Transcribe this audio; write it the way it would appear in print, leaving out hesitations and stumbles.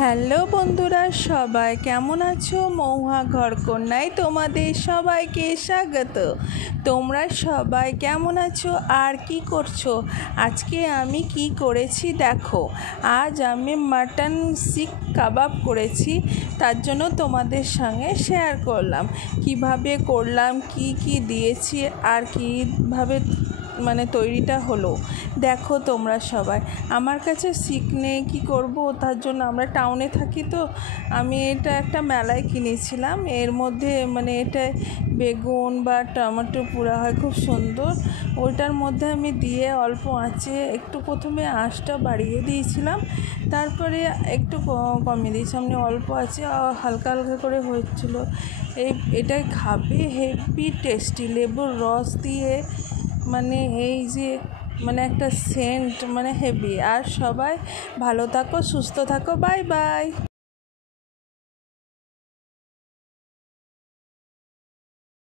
Hello বন্ধুরা, সবাই কেমন আছো? মহুয়া ঘরকন্যায় তোমাদের সবাইকে স্বাগত। তোমরা সবাই কেমন আছো আর কি করছো? আজকে আমি কি করেছি দেখো। আজ আমি মাটন শিক কাবাব করেছি, তার জন্য তোমাদের সঙ্গে শেয়ার করলাম কিভাবে করলাম, কি কি দিয়েছি আর কিভাবে তৈরিটা হলো। দেখো তোমরা সবাই, আমার কাছে শিক নেই, কী করবো, তার জন্য আমরা টাউনে থাকি তো আমি এটা একটা মেলায় কিনেছিলাম। এর মধ্যে এটা বেগুন বা টমেটো পোড়া হয়, খুব সুন্দর। ওইটার মধ্যে আমি দিয়ে অল্প আঁচে একটু প্রথমে আঁচটা বাড়িয়ে দিয়েছিলাম, তারপরে একটু কমিয়ে দিয়েছিলাম, অল্প আছে হালকা হালকা করে হচ্ছিলো। এটাই খাবে হেভি টেস্টি, লেবুর রস দিয়ে এই যে একটা সেন্ট হেভি। আর সবাই ভালো থাকো, সুস্থ থাকো, বাই বাই।